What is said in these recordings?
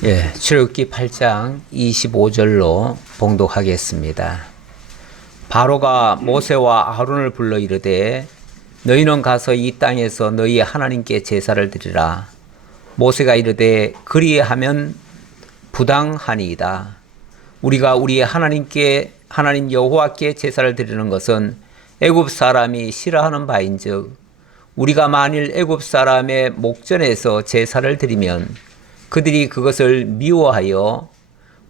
출애굽기 8장 25절로 봉독하겠습니다. 바로가 모세와 아론을 불러 이르되 너희는 가서 이 땅에서 너희 하나님께 제사를 드리라. 모세가 이르되 그리하면 부당하니이다. 우리가 우리 하나님 여호와께 제사를 드리는 것은 애굽 사람이 싫어하는 바인즉 우리가 만일 애굽 사람의 목전에서 제사를 드리면 그들이 그것을 미워하여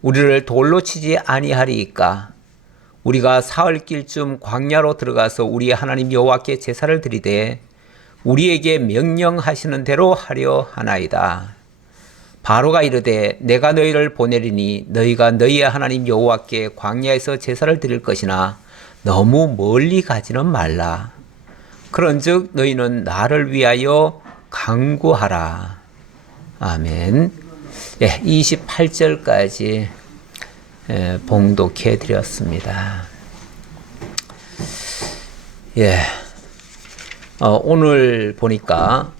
우리를 돌로 치지 아니하리이까. 우리가 사흘길쯤 광야로 들어가서 우리 하나님 여호와께 제사를 드리되 우리에게 명령하시는 대로 하려 하나이다. 바로가 이르되 내가 너희를 보내리니 너희가 너희의 하나님 여호와께 광야에서 제사를 드릴 것이나 너무 멀리 가지는 말라. 그런즉 너희는 나를 위하여 간구하라. 아멘. 28절까지 봉독해 드렸습니다. 오늘 보니까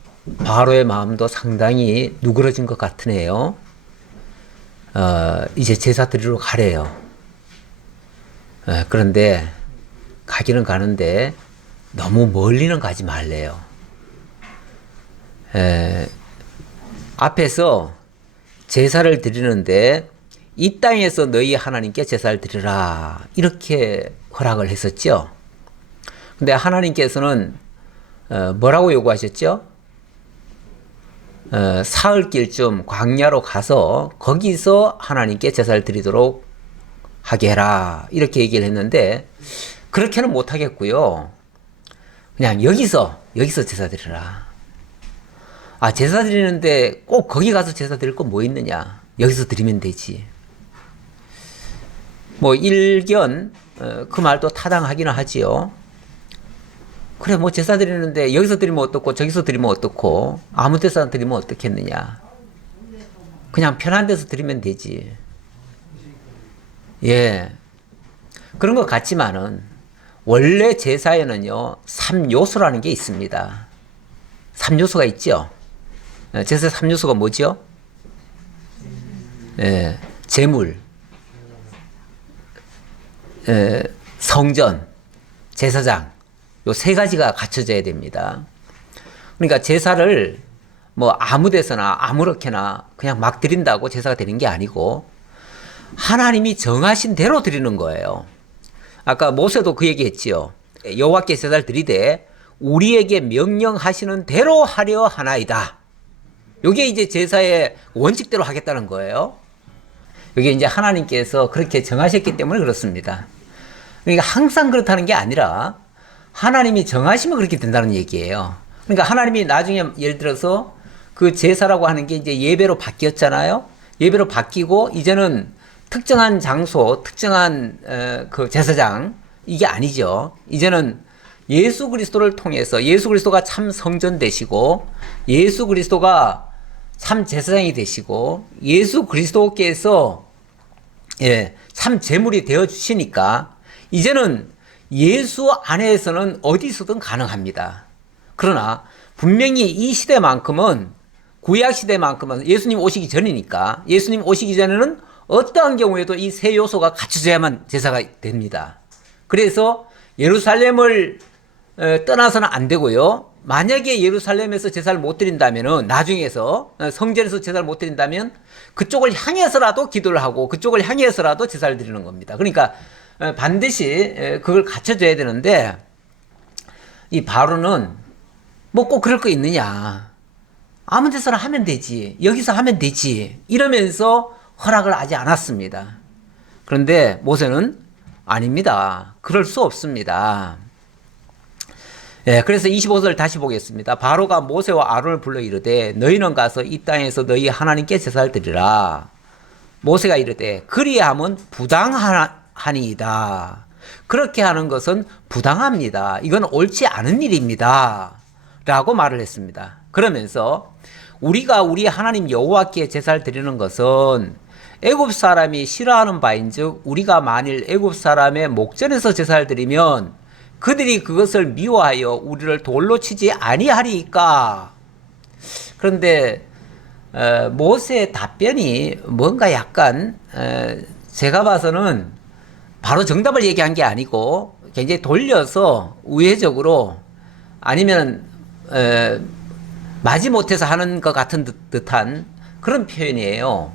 바로의 마음도 상당히 누그러진 것 같으네요. 이제 제사 드리러 가래요. 그런데 가기는 가는데 너무 멀리는 가지 말래요. 앞에서 제사를 드리는데 이 땅에서 너희 하나님께 제사를 드리라 이렇게 허락을 했었죠. 근데 하나님께서는 뭐라고 요구하셨죠? 사흘길쯤 광야로 가서 거기서 하나님께 제사를 드리도록 하게 해라 이렇게 얘기를 했는데 그렇게는 못 하겠고요. 그냥 여기서 제사 드리라. 제사 드리는데 꼭 거기 가서 제사 드릴 건 뭐 있느냐? 여기서 드리면 되지. 일견 그 말도 타당하기는 하지요. 그래 제사 드리는데 여기서 드리면 어떻고 저기서 드리면 어떻고 아무 데서 드리면 어떻겠느냐. 그냥 편한 데서 드리면 되지. 그런 것 같지만은 원래 제사에는요 3요소라는 게 있습니다. 3요소가 있죠. 제사 3요소가 뭐죠? 제물, 성전, 제사장 요 세 가지가 갖춰져야 됩니다. 그러니까 제사를 아무 데서나 아무렇게나 그냥 막 드린다고 제사가 되는 게 아니고 하나님이 정하신 대로 드리는 거예요. 아까 모세도 그 얘기 했지요. 여호와께 제사를 드리되 우리에게 명령하시는 대로 하려 하나이다. 이게 이제 제사의 원칙대로 하겠다는 거예요. 이게 이제 하나님께서 그렇게 정하셨기 때문에 그렇습니다. 그러니까 항상 그렇다는 게 아니라 하나님이 정하시면 그렇게 된다는 얘기예요. 그러니까 하나님이 나중에 예를 들어서 그 제사라고 하는 게 이제 예배로 바뀌었잖아요. 예배로 바뀌고 이제는 특정한 장소, 특정한 그 제사장 이게 아니죠. 이제는 예수 그리스도를 통해서 예수 그리스도가 참 성전 되시고 예수 그리스도가 참 제사장이 되시고 예수 그리스도께서 참 제물이 되어 주시니까 이제는 예수 안에서는 어디서든 가능합니다. 그러나 분명히 이 시대만큼은 구약 시대만큼은 예수님 오시기 전이니까 예수님 오시기 전에는 어떠한 경우에도 이 세 요소가 갖춰져야만 제사가 됩니다. 그래서 예루살렘을 떠나서는 안 되고요. 만약에 예루살렘에서 제사를 못 드린다면은 나중에서 성전에서 제사를 못 드린다면 그쪽을 향해서라도 기도를 하고 그쪽을 향해서라도 제사를 드리는 겁니다. 그러니까 반드시 그걸 갖춰줘야 되는데 이 바로는 꼭 그럴 거 있느냐. 아무 데서나 하면 되지. 여기서 하면 되지. 이러면서 허락을 하지 않았습니다. 그런데 모세는 아닙니다. 그럴 수 없습니다. 그래서 25절 다시 보겠습니다. 바로가 모세와 아론을 불러 이르되 너희는 가서 이 땅에서 너희 하나님께 제사를 드리라. 모세가 이르되 그리하면 부당하니이다. 그렇게 하는 것은 부당합니다. 이건 옳지 않은 일입니다. 라고 말을 했습니다. 그러면서 우리가 우리 하나님 여호와께 제사를 드리는 것은 애굽 사람이 싫어하는 바인즉 우리가 만일 애굽 사람의 목전에서 제사를 드리면 그들이 그것을 미워하여 우리를 돌로 치지 아니하리이까. 그런데 모세의 답변이 뭔가 약간 제가 봐서는 바로 정답을 얘기한 게 아니고 굉장히 돌려서 우회적으로 아니면 마지못해서 하는 것 같은 듯한 그런 표현이에요.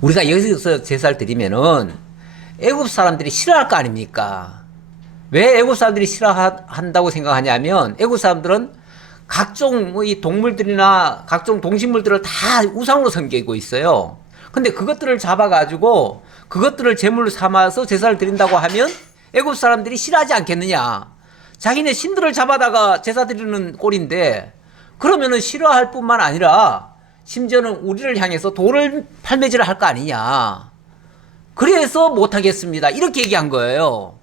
우리가 여기서 제사를 드리면은 애굽 사람들이 싫어할 거 아닙니까? 왜 애굽 사람들이 싫어한다고 생각하냐면 애굽 사람들은 각종 이 동물들이나 각종 동식물들을 다 우상으로 섬기고 있어요. 근데 그것들을 잡아가지고 그것들을 제물로 삼아서 제사를 드린다고 하면 애굽 사람들이 싫어하지 않겠느냐? 자기네 신들을 잡아다가 제사 드리는 꼴인데 그러면은 싫어할 뿐만 아니라 심지어는 우리를 향해서 돌을 팔매질을 할 거 아니냐? 그래서 못하겠습니다. 이렇게 얘기한 거예요.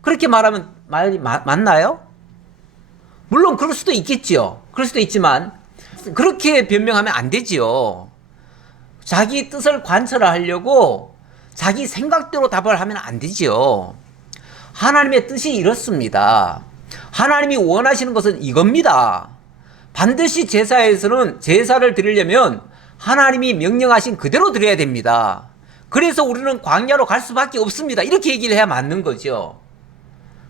그렇게 말하면 말이 맞나요? 물론 그럴 수도 있겠지요. 그럴 수도 있지만 그렇게 변명하면 안 되지요. 자기 뜻을 관철하려고 자기 생각대로 답을 하면 안 되지요. 하나님의 뜻이 이렇습니다. 하나님이 원하시는 것은 이겁니다. 반드시 제사에서는 제사를 드리려면 하나님이 명령하신 그대로 드려야 됩니다. 그래서 우리는 광야로 갈 수밖에 없습니다. 이렇게 얘기를 해야 맞는 거죠.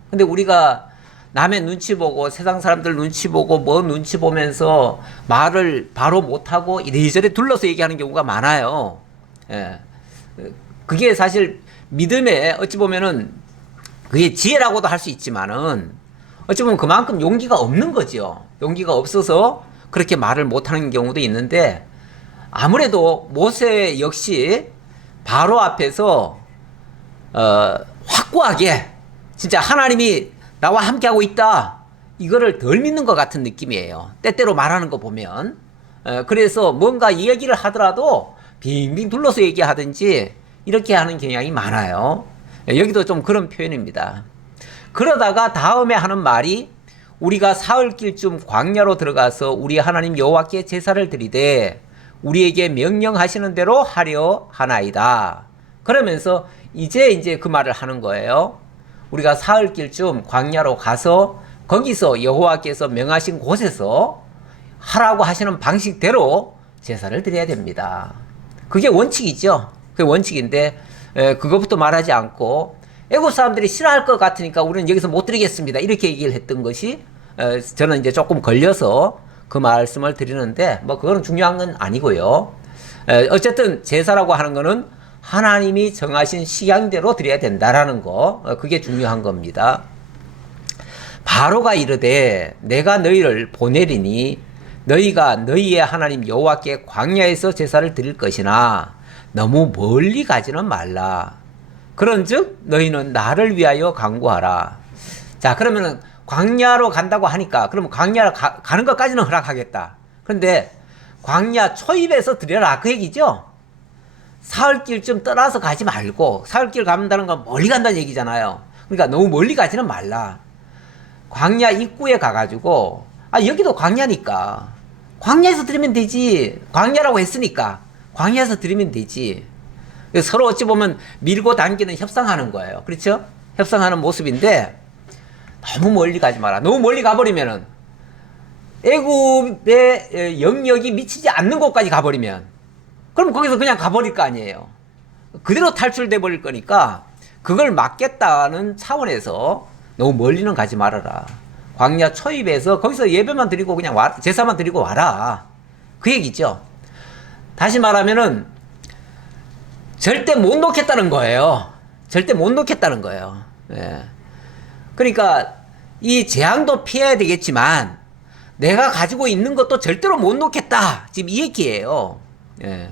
근데 우리가 남의 눈치 보고 세상 사람들 눈치 보고 뭐 눈치 보면서 말을 바로 못하고 이래저래 둘러서 얘기하는 경우가 많아요. 예. 그게 사실 믿음에 어찌 보면은 그게 지혜라고도 할 수 있지만은 어찌 보면 그만큼 용기가 없는 거죠. 용기가 없어서 그렇게 말을 못하는 경우도 있는데 아무래도 모세 역시 바로 앞에서 확고하게 진짜 하나님이 나와 함께하고 있다 이거를 덜 믿는 것 같은 느낌이에요. 때때로 말하는 거 보면. 그래서 뭔가 이야기를 하더라도 빙빙 둘러서 얘기하든지 이렇게 하는 경향이 많아요. 여기도 좀 그런 표현입니다. 그러다가 다음에 하는 말이 우리가 사흘길쯤 광야로 들어가서 우리 하나님 여호와께 제사를 드리되 우리에게 명령하시는 대로 하려 하나이다. 그러면서 이제 그 말을 하는 거예요. 우리가 사흘길쯤 광야로 가서 거기서 여호와께서 명하신 곳에서 하라고 하시는 방식대로 제사를 드려야 됩니다. 그게 원칙이죠. 그게 원칙인데 그것부터 말하지 않고 애굽 사람들이 싫어할 것 같으니까 우리는 여기서 못 드리겠습니다. 이렇게 얘기를 했던 것이 저는 이제 조금 걸려서 그 말씀을 드리는데 뭐 그거는 중요한 건 아니고요. 어쨌든 제사라고 하는 거는 하나님이 정하신 식양대로 드려야 된다라는 거 그게 중요한 겁니다. 바로가 이르되 내가 너희를 보내리니 너희가 너희의 하나님 여호와께 광야에서 제사를 드릴 것이나 너무 멀리 가지는 말라. 그런즉 너희는 나를 위하여 간구하라. 자, 그러면은 광야로 간다고 하니까 그러면 광야로 가는 것까지는 허락하겠다. 그런데 광야 초입에서 드려라 그 얘기죠. 사흘길 좀 떠나서 가지 말고 사흘길 간다는 건 멀리 간다는 얘기잖아요. 그러니까 너무 멀리 가지는 말라. 광야 입구에 가가지고 여기도 광야니까 광야에서 드리면 되지. 광야라고 했으니까 광야에서 드리면 되지. 서로 어찌 보면 밀고 당기는 협상하는 거예요. 그렇죠? 협상하는 모습인데 너무 멀리 가지 마라. 너무 멀리 가버리면은 애굽의 영역이 미치지 않는 곳까지 가버리면 그럼 거기서 그냥 가버릴 거 아니에요. 그대로 탈출돼 버릴 거니까 그걸 막겠다는 차원에서 너무 멀리는 가지 말아라. 광야 초입에서 거기서 예배만 드리고 그냥 제사만 드리고 와라. 그 얘기죠. 다시 말하면은 절대 못 놓겠다는 거예요. 절대 못 놓겠다는 거예요. 예. 그러니까 이 재앙도 피해야 되겠지만 내가 가지고 있는 것도 절대로 못 놓겠다. 지금 이 얘기예요. 예.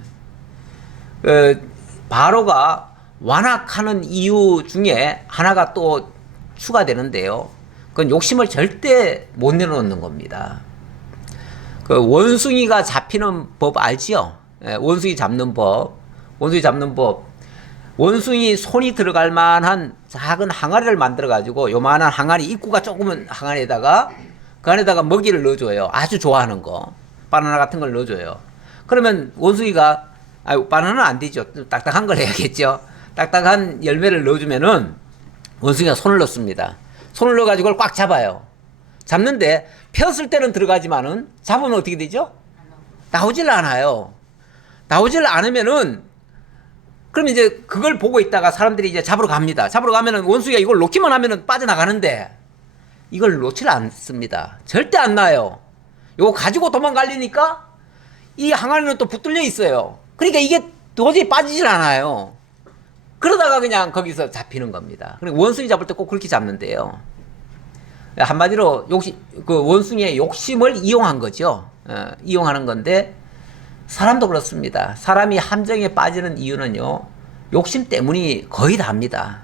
바로가 완악하는 이유 중에 하나가 또 추가되는데요. 그건 욕심을 절대 못 내놓는 겁니다. 그 원숭이가 잡히는 법 알지요? 예, 원숭이 잡는 법. 원숭이 잡는 법. 원숭이 손이 들어갈 만한 작은 항아리를 만들어 가지고 요만한 항아리 입구가 조금은 항아리에다가 그 안에다가 먹이를 넣어줘요. 아주 좋아하는 거. 바나나 같은 걸 넣어줘요. 그러면 원숭이가 바나나는 안 되죠. 딱딱한 걸 해야겠죠. 딱딱한 열매를 넣어주면은 원숭이가 손을 넣습니다. 손을 넣어가지고 그걸 꽉 잡아요. 잡는데 폈을 때는 들어가지만은 잡으면 어떻게 되죠? 나오질 않아요. 나오질 않으면은 그럼 이제 그걸 보고 있다가 사람들이 이제 잡으러 갑니다. 잡으러 가면은 원숭이가 이걸 놓기만 하면은 빠져나가는데 이걸 놓질 않습니다. 절대 안 나요. 이거 가지고 도망가려니까 이 항아리는 또 붙들려 있어요. 그러니까 이게 도저히 빠지질 않아요. 그러다가 그냥 거기서 잡히는 겁니다. 그리고 원숭이 잡을 때 꼭 그렇게 잡는데요. 한마디로 그 원숭이의 욕심을 이용한 거죠. 이용하는 건데 사람도 그렇습니다. 사람이 함정에 빠지는 이유는요, 욕심 때문이 거의 다입니다.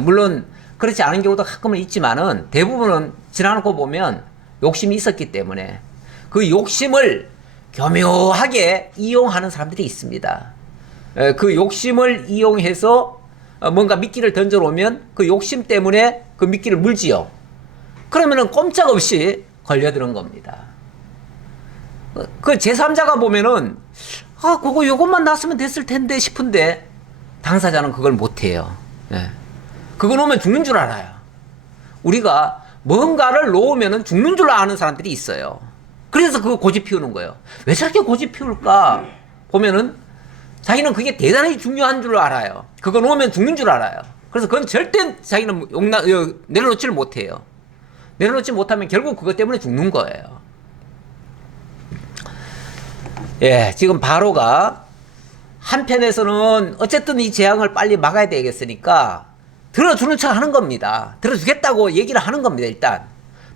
물론 그렇지 않은 경우도 가끔은 있지만은 대부분은 지나놓고 보면 욕심이 있었기 때문에 그 욕심을 교묘하게 이용하는 사람들이 있습니다. 그 욕심을 이용해서 뭔가 미끼를 던져 놓으면 그 욕심 때문에 그 미끼를 물지요. 그러면은 꼼짝없이 걸려드는 겁니다. 그 제3자가 보면은 그거 요것만 났으면 됐을 텐데 싶은데 당사자는 그걸 못해요. 그거 놓으면 죽는 줄 알아요. 우리가 뭔가를 놓으면은 죽는 줄 아는 사람들이 있어요. 그래서 그거 고집 피우는 거예요. 왜 저렇게 고집 피울까 보면은 자기는 그게 대단히 중요한 줄 알아요. 그거 놓으면 죽는 줄 알아요. 그래서 그건 절대 자기는 내려놓지를 못해요. 내려놓지 못하면 결국 그것 때문에 죽는 거예요. 예, 지금 바로가 한편에서는 어쨌든 이 재앙을 빨리 막아야 되겠으니까 들어주는 척 하는 겁니다. 들어주겠다고 얘기를 하는 겁니다. 일단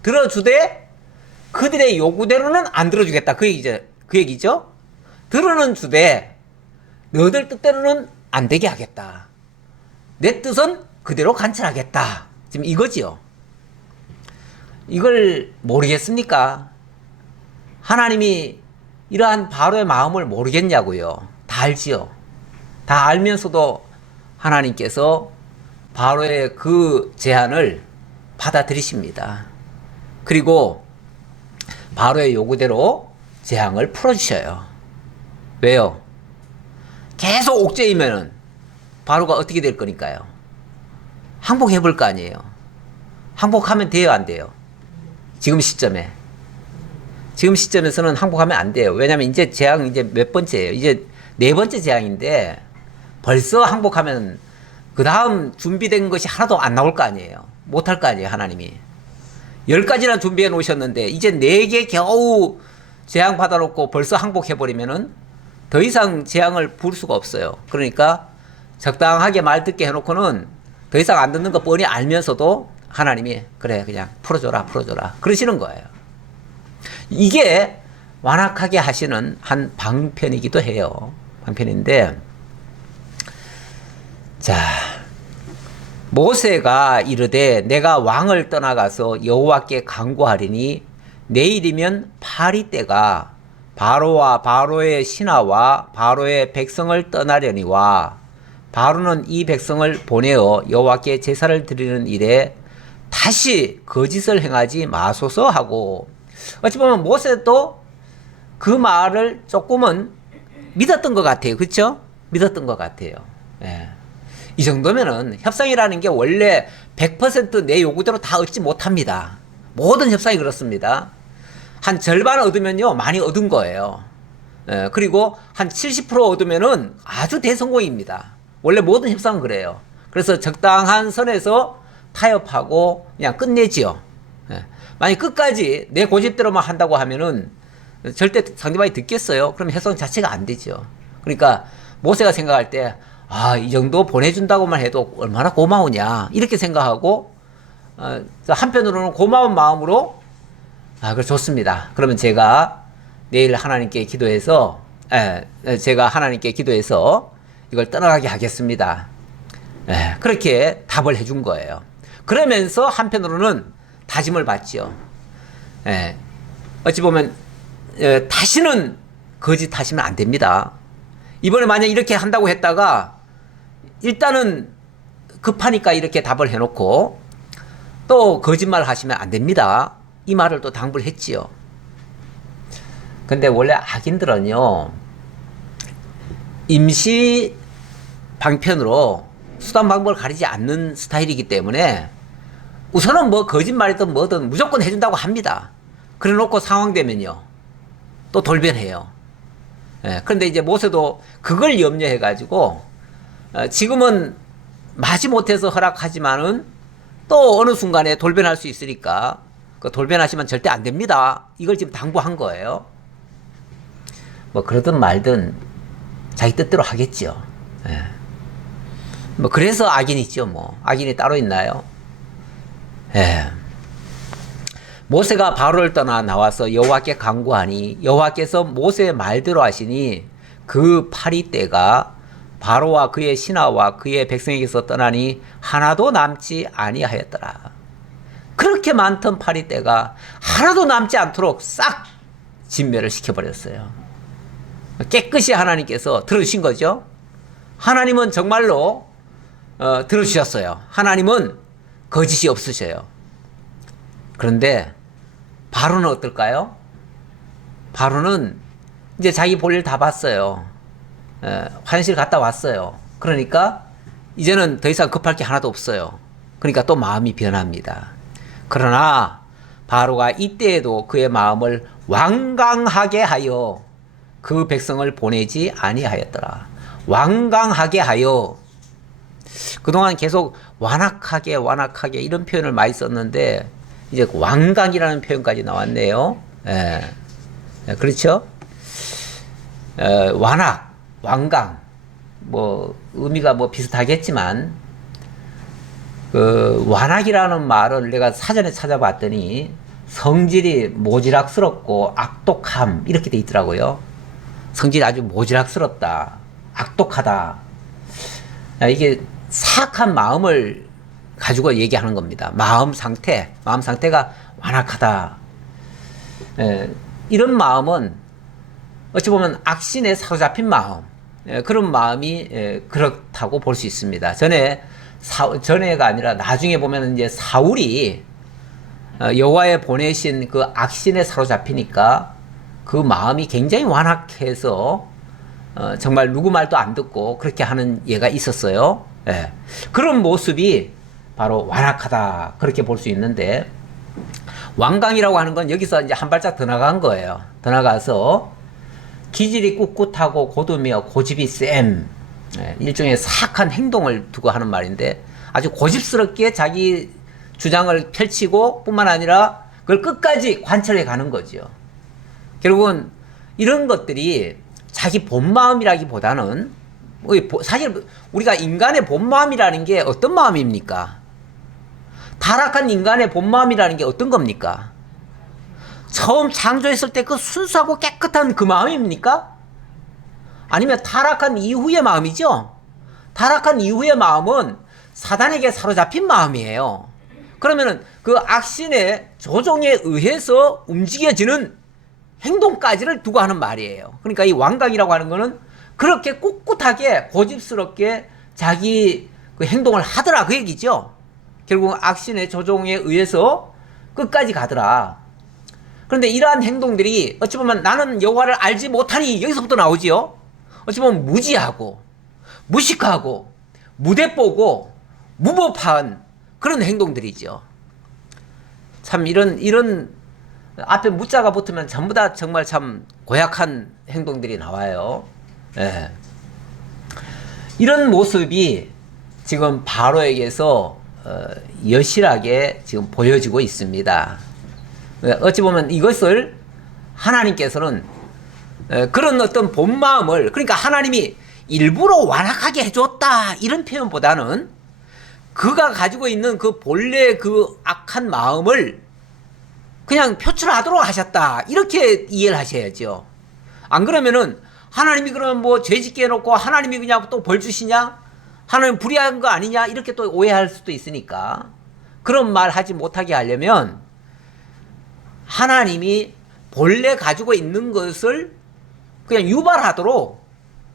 들어주되 그들의 요구대로는 안 들어주겠다. 그 얘기죠. 들어는 주되 너희들 뜻대로는 안 되게 하겠다. 내 뜻은 그대로 관찰하겠다. 지금 이거지요. 이걸 모르겠습니까? 하나님이 이러한 바로의 마음을 모르겠냐고요. 다 알지요. 다 알면서도 하나님께서 바로의 그 제안을 받아들이십니다. 그리고 바로의 요구대로 재앙을 풀어주셔요. 왜요? 계속 옥죄이면은 바로가 어떻게 될 거니까요. 항복해 볼 거 아니에요. 항복하면 돼요, 안 돼요? 지금 시점에서는 항복하면 안 돼요. 왜냐면 이제 재앙 이제 몇 번째예요? 이제 4번째 재앙인데 벌써 항복하면 그 다음 준비된 것이 하나도 안 나올 거 아니에요. 못할 거 아니에요, 하나님이. 10가지나 준비해 놓으셨는데 이제 4개 겨우 재앙 받아놓고 벌써 항복해버리면은 더 이상 재앙을 부을 수가 없어요. 그러니까 적당하게 말 듣게 해놓고는 더 이상 안 듣는 거 뻔히 알면서도 하나님이 그래 그냥 풀어줘라 그러시는 거예요. 이게 완악하게 하시는 한 방편이기도 해요. 방편인데, 자, 모세가 이르되 내가 왕을 떠나가서 여호와께 간구하리니 내일이면 파리 때가 바로와 바로의 신하와 바로의 백성을 떠나려니와 바로는 이 백성을 보내어 여호와께 제사를 드리는 일에 다시 거짓을 행하지 마소서 하고, 어찌 보면 모세도 그 말을 조금은 믿었던 것 같아요. 그렇죠? 믿었던 것 같아요. 예. 이 정도면은 협상이라는 게 원래 100% 내 요구대로 다 얻지 못합니다. 모든 협상이 그렇습니다. 한 절반 얻으면요 많이 얻은 거예요. 그리고 한 70% 얻으면은 아주 대성공입니다. 원래 모든 협상은 그래요. 그래서 적당한 선에서 타협하고 그냥 끝내지요. 만약 끝까지 내 고집대로만 한다고 하면은 절대 상대방이 듣겠어요. 그럼 협상 자체가 안 되죠. 그러니까 모세가 생각할 때 이 정도 보내준다고만 해도 얼마나 고마우냐 이렇게 생각하고 한편으로는 고마운 마음으로 그래 좋습니다. 그러면 제가 내일 하나님께 기도해서 이걸 떠나가게 하겠습니다. 그렇게 답을 해준 거예요. 그러면서 한편으로는 다짐을 받죠. 어찌 보면 다시는 거짓하시면 안 됩니다. 이번에 만약 이렇게 한다고 했다가 일단은 급하니까 이렇게 답을 해놓고 또 거짓말 하시면 안 됩니다. 이 말을 또 당부를 했지요. 근데 원래 악인들은요 임시 방편으로 수단 방법을 가리지 않는 스타일이기 때문에 우선은 뭐 거짓말이든 뭐든 무조건 해준다고 합니다. 그래 놓고 상황 되면요 또 돌변해요. 예, 그런데 이제 모세도 그걸 염려해가지고 지금은 마지 못해서 허락하지만은 또 어느 순간에 돌변할 수 있으니까 그 돌변하시면 절대 안 됩니다. 이걸 지금 당부한 거예요. 뭐 그러든 말든 자기 뜻대로 하겠죠. 예. 뭐 그래서 악인이 있죠. 뭐 악인이 따로 있나요? 예. 모세가 바로를 떠나 나와서 여호와께 간구하니 여호와께서 모세의 말대로 하시니 그 파리떼가 바로와 그의 신하와 그의 백성에게서 떠나니 하나도 남지 아니하였더라. 그렇게 많던 파리떼가 하나도 남지 않도록 싹 진멸을 시켜버렸어요. 깨끗이 하나님께서 들어주신 거죠. 하나님은 정말로 들어주셨어요. 하나님은 거짓이 없으셔요. 그런데 바로는 어떨까요? 바로는 이제 자기 볼일 다 봤어요. 화장실 갔다 왔어요. 그러니까 이제는 더 이상 급할 게 하나도 없어요. 그러니까 또 마음이 변합니다. 그러나 바로가 이때에도 그의 마음을 완강하게 하여 그 백성을 보내지 아니하였더라. 완강하게 하여. 그동안 계속 완악하게 이런 표현을 많이 썼는데 이제 완강이라는 표현까지 나왔네요. 예. 그렇죠? 완악, 완강. 뭐 의미가 뭐 비슷하겠지만 그 완악이라는 말을 내가 사전에 찾아봤더니 성질이 모지락스럽고 악독함 이렇게 돼 있더라고요. 성질이 아주 모지락스럽다, 악독하다. 이게 사악한 마음을 가지고 얘기하는 겁니다. 마음 상태가 완악하다. 이런 마음은 어찌 보면 악신에 사로잡힌 마음, 그런 마음이 그렇다고 볼 수 있습니다. 전에가 아니라 나중에 보면 이제 사울이 여호와의 보내신 그 악신에 사로잡히니까 그 마음이 굉장히 완악해서 정말 누구 말도 안 듣고 그렇게 하는 예가 있었어요. 예. 그런 모습이 바로 완악하다 그렇게 볼 수 있는데 완강이라고 하는 건 여기서 이제 한 발짝 더 나간 거예요. 더 나가서 기질이 꿋꿋하고 고두며 고집이 쌤, 일종의 사악한 행동을 두고 하는 말인데 아주 고집스럽게 자기 주장을 펼치고 뿐만 아니라 그걸 끝까지 관철해 가는 거죠. 결국은 이런 것들이 자기 본 마음이라기보다는 사실 우리가 인간의 본 마음이라는 게 어떤 마음입니까? 타락한 인간의 본 마음이라는 게 어떤 겁니까? 처음 창조했을 때 그 순수하고 깨끗한 그 마음입니까? 아니면 타락한 이후의 마음이죠? 타락한 이후의 마음은 사단에게 사로잡힌 마음이에요. 그러면은 그 악신의 조종에 의해서 움직여지는 행동까지를 두고 하는 말이에요. 그러니까 이 완강이라고 하는 거는 그렇게 꿋꿋하게 고집스럽게 자기 그 행동을 하더라 그 얘기죠. 결국 악신의 조종에 의해서 끝까지 가더라. 그런데 이러한 행동들이 어찌 보면 나는 여호와를 알지 못하니 여기서부터 나오지요. 어찌 보면 무지하고 무식하고 무대뽀고 무법한 그런 행동들이죠. 참 이런 앞에 무자가 붙으면 전부 다 정말 참 고약한 행동들이 나와요. 예. 이런 모습이 지금 바로에게서 여실하게 지금 보여지고 있습니다. 어찌 보면 이것을 하나님께서는 그런 어떤 본 마음을, 그러니까 하나님이 일부러 완악하게 해줬다 이런 표현보다는 그가 가지고 있는 그 본래 그 악한 마음을 그냥 표출하도록 하셨다 이렇게 이해를 하셔야죠. 안 그러면은 하나님이 그러면 뭐 죄짓게 해놓고 하나님이 그냥 또 벌 주시냐, 하나님 불의한 거 아니냐 이렇게 또 오해할 수도 있으니까 그런 말 하지 못하게 하려면 하나님이 본래 가지고 있는 것을 그냥 유발하도록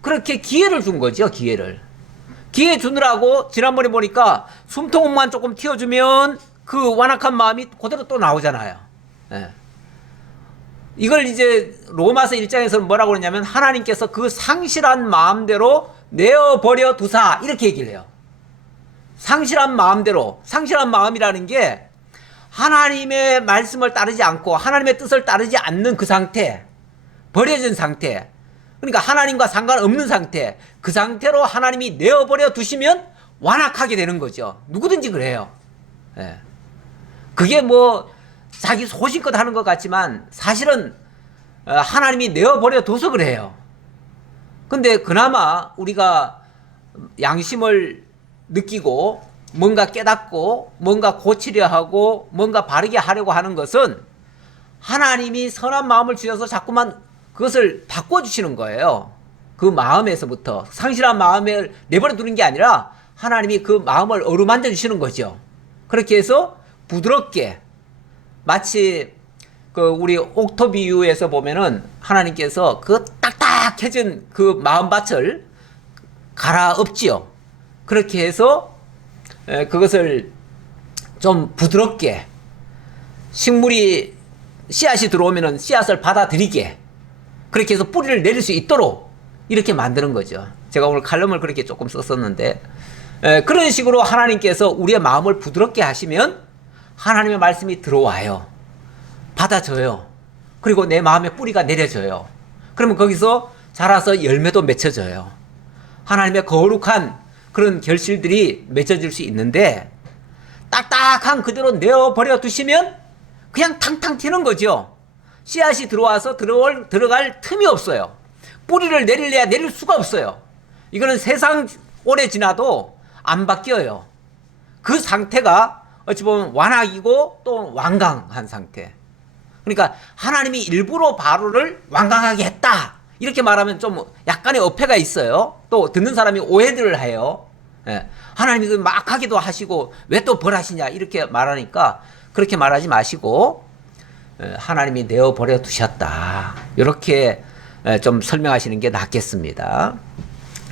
그렇게 기회를 준 거죠. 기회 주느라고 지난번에 보니까 숨통만 조금 틔워주면 그 완악한 마음이 그대로 또 나오잖아요. 예. 이걸 이제 로마서 1장에서는 뭐라고 그러냐면 하나님께서 그 상실한 마음대로 내어버려 두사 이렇게 얘기를 해요. 상실한 마음대로, 상실한 마음이라는 게 하나님의 말씀을 따르지 않고 하나님의 뜻을 따르지 않는 그 상태, 버려진 상태, 그러니까 하나님과 상관없는 상태, 그 상태로 하나님이 내어버려 두시면 완악하게 되는 거죠. 누구든지 그래요. 예. 그게 뭐 자기 소신껏 하는 것 같지만 사실은 하나님이 내어버려 둬서 그래요. 근데 그나마 우리가 양심을 느끼고 뭔가 깨닫고 뭔가 고치려 하고 뭔가 바르게 하려고 하는 것은 하나님이 선한 마음을 주셔서 자꾸만 그것을 바꿔주시는 거예요. 그 마음에서부터 상실한 마음을 내버려 두는 게 아니라 하나님이 그 마음을 어루만져 주시는 거죠. 그렇게 해서 부드럽게, 마치 그 우리 옥토 비유에서 보면은 하나님께서 그 딱딱해진 그 마음밭을 갈아엎지요. 그렇게 해서 그것을 좀 부드럽게, 식물이 씨앗이 들어오면은 씨앗을 받아들이게, 그렇게 해서 뿌리를 내릴 수 있도록 이렇게 만드는 거죠. 제가 오늘 칼럼을 그렇게 조금 썼었는데, 그런 식으로 하나님께서 우리의 마음을 부드럽게 하시면 하나님의 말씀이 들어와요. 받아져요. 그리고 내 마음에 뿌리가 내려져요. 그러면 거기서 자라서 열매도 맺혀져요. 하나님의 거룩한 그런 결실들이 맺어질 수 있는데, 딱딱한 그대로 내어버려 두시면 그냥 탕탕 튀는 거죠. 씨앗이 들어와서 들어갈 틈이 없어요. 뿌리를 내릴래야 내릴 수가 없어요. 이거는 세상 오래 지나도 안 바뀌어요. 그 상태가 어찌 보면 완악이고 또 완강한 상태. 그러니까 하나님이 일부러 바로를 완강하게 했다, 이렇게 말하면 좀 약간의 어폐가 있어요. 또 듣는 사람이 오해들을 해요. 하나님이 막 하기도 하시고 왜 또 벌하시냐 이렇게 말하니까 그렇게 말하지 마시고 하나님이 내어버려 두셨다, 이렇게 좀 설명하시는 게 낫겠습니다.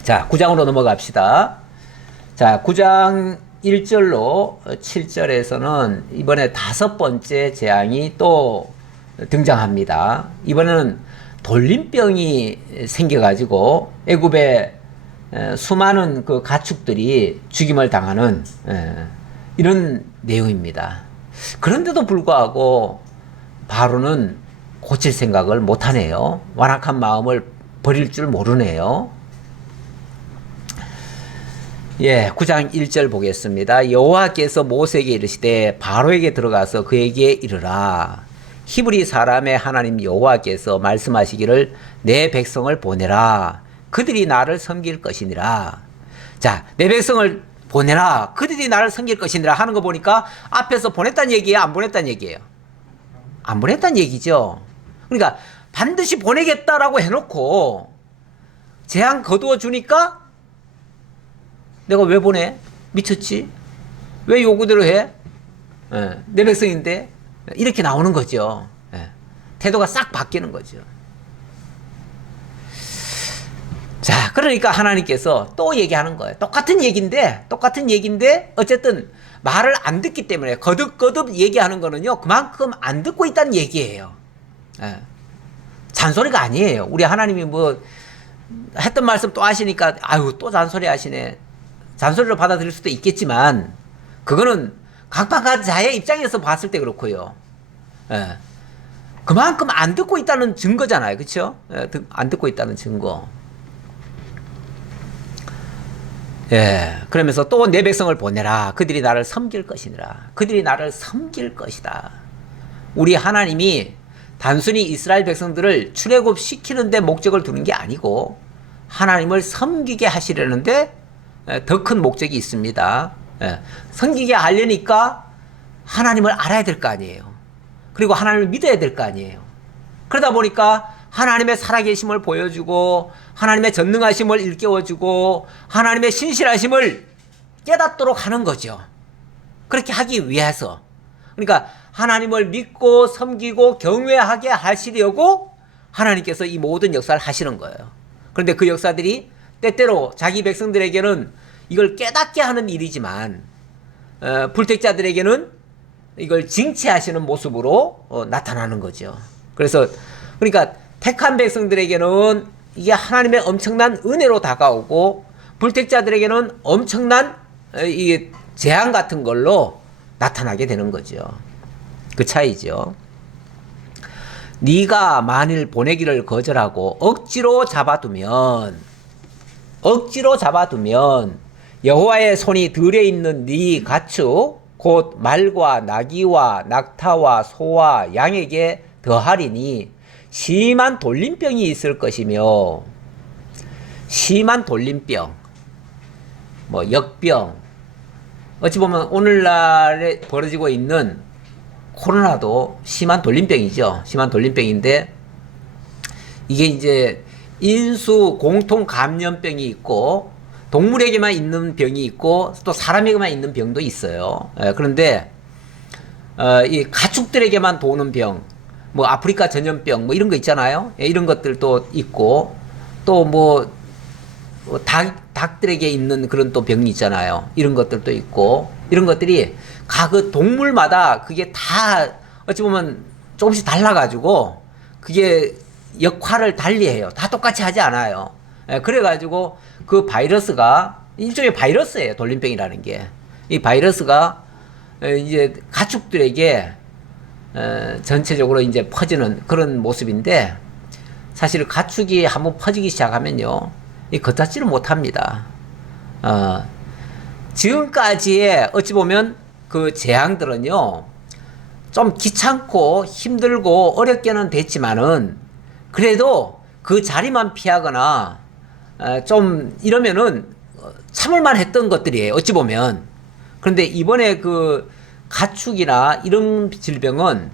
자, 9장으로 넘어갑시다. 자, 9장 1절로 7절에서는 이번에 5번째 재앙이 또 등장합니다. 이번에는 돌림병이 생겨가지고 애굽의 수많은 그 가축들이 죽임을 당하는 이런 내용입니다. 그런데도 불구하고 바로는 고칠 생각을 못하네요. 완악한 마음을 버릴 줄 모르네요. 예, 9장 1절 보겠습니다. 여호와께서 모세에게 이르시되 바로에게 들어가서 그에게 이르라. 히브리 사람의 하나님 여호와께서 말씀하시기를 내 백성을 보내라. 그들이 나를 섬길 것이니라. 자, 내 백성을 보내라. 그들이 나를 섬길 것이니라 하는 거 보니까 앞에서 보냈다는 얘기예요, 안 보냈다는 얘기예요? 안 보냈다는 얘기죠. 그러니까 반드시 보내겠다라고 해놓고 재앙 거두어 주니까 내가 왜 보내? 미쳤지? 왜 요구대로 해? 내 백성인데? 이렇게 나오는 거죠. 태도가 싹 바뀌는 거죠. 자, 그러니까 하나님께서 또 얘기하는 거예요. 똑같은 얘기인데 어쨌든 말을 안 듣기 때문에 거듭거듭 얘기하는 거는요, 그만큼 안 듣고 있다는 얘기예요. 잔소리가 아니에요. 우리 하나님이 뭐 했던 말씀 또 하시니까 아유 또 잔소리 하시네, 잔소리로 받아들일 수도 있겠지만 그거는 각자의 입장에서 봤을 때 그렇고요. 그만큼 안 듣고 있다는 증거잖아요. 그렇죠? 안 듣고 있다는 증거. 그러면서 또 내 백성을 보내라. 그들이 나를 섬길 것이니라. 그들이 나를 섬길 것이다. 우리 하나님이 단순히 이스라엘 백성들을 출애굽시키는 데 목적을 두는 게 아니고 하나님을 섬기게 하시려는데 더 큰 목적이 있습니다. 섬기게 하려니까 하나님을 알아야 될 거 아니에요. 그리고 하나님을 믿어야 될 거 아니에요. 그러다 보니까 하나님의 살아계심을 보여주고 하나님의 전능하심을 일깨워주고 하나님의 신실하심을 깨닫도록 하는 거죠. 그렇게 하기 위해서. 그러니까 하나님을 믿고 섬기고 경외하게 하시려고 하나님께서 이 모든 역사를 하시는 거예요. 그런데 그 역사들이 때때로 자기 백성들에게는 이걸 깨닫게 하는 일이지만 불택자들에게는 이걸 징치하시는 모습으로 나타나는 거죠. 그러니까 택한 백성들에게는 이게 하나님의 엄청난 은혜로 다가오고 불택자들에게는 엄청난 이게 재앙 같은 걸로 나타나게 되는 거죠. 그 차이죠. 네가 만일 보내기를 거절하고 억지로 잡아두면 여호와의 손이 들에 있는 네 가축 곧 말과 나귀와 낙타와 소와 양에게 더하리니 심한 돌림병이 있을 것이며, 심한 돌림병, 뭐 역병, 어찌 보면 오늘날에 벌어지고 있는 코로나도 심한 돌림병이죠. 심한 돌림병인데, 이게 이제 인수 공통 감염병이 있고 동물에게만 있는 병이 있고 또 사람에게만 있는 병도 있어요. 그런데 이 가축들에게만 도는 병, 뭐 아프리카 전염병 뭐 이런 거 있잖아요. 이런 것들도 있고 또 뭐 닭들에게 있는 그런 또 병이 있잖아요. 이런 것들도 있고, 이런 것들이 각 동물마다 그게 다 어찌 보면 조금씩 달라가지고 그게 역할을 달리해요. 다 똑같이 하지 않아요. 그래가지고 그 바이러스가 일종의 바이러스예요. 돌림병이라는 게. 이 바이러스가 이제 가축들에게 전체적으로 이제 퍼지는 그런 모습인데, 사실 가축이 한번 퍼지기 시작하면요, 이 걷잡지를 못합니다. 지금까지의 어찌 보면 그 재앙들은요, 좀 귀찮고 힘들고 어렵게는 됐지만은 그래도 그 자리만 피하거나 좀 이러면은 참을만 했던 것들이에요. 어찌 보면. 그런데 이번에 그 가축이나 이런 질병은,